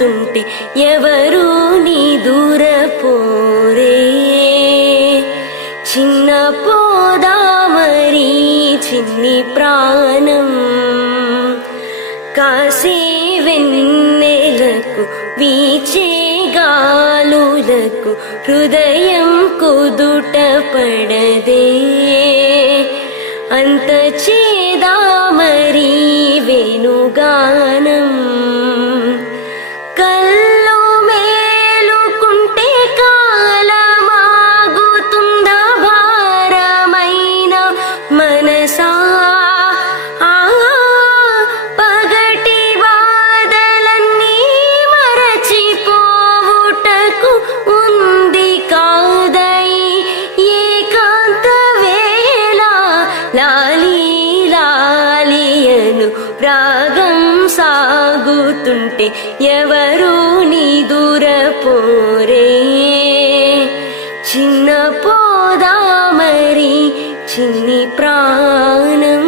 సాగుతుంటే ఎవరు నీ దూర పోరే? చిన్న పోదామరి చిన్ని ప్రాణం. కాసే వెన్నెలకు వీచే గాలులకు హృదయం కుదుట పడదే. అంత చేదామరి వేణుగానం. సాగుతుంటే ఎవరు నీ దూరపోరే? చిన్న పోదా మరి చిన్ని ప్రాణం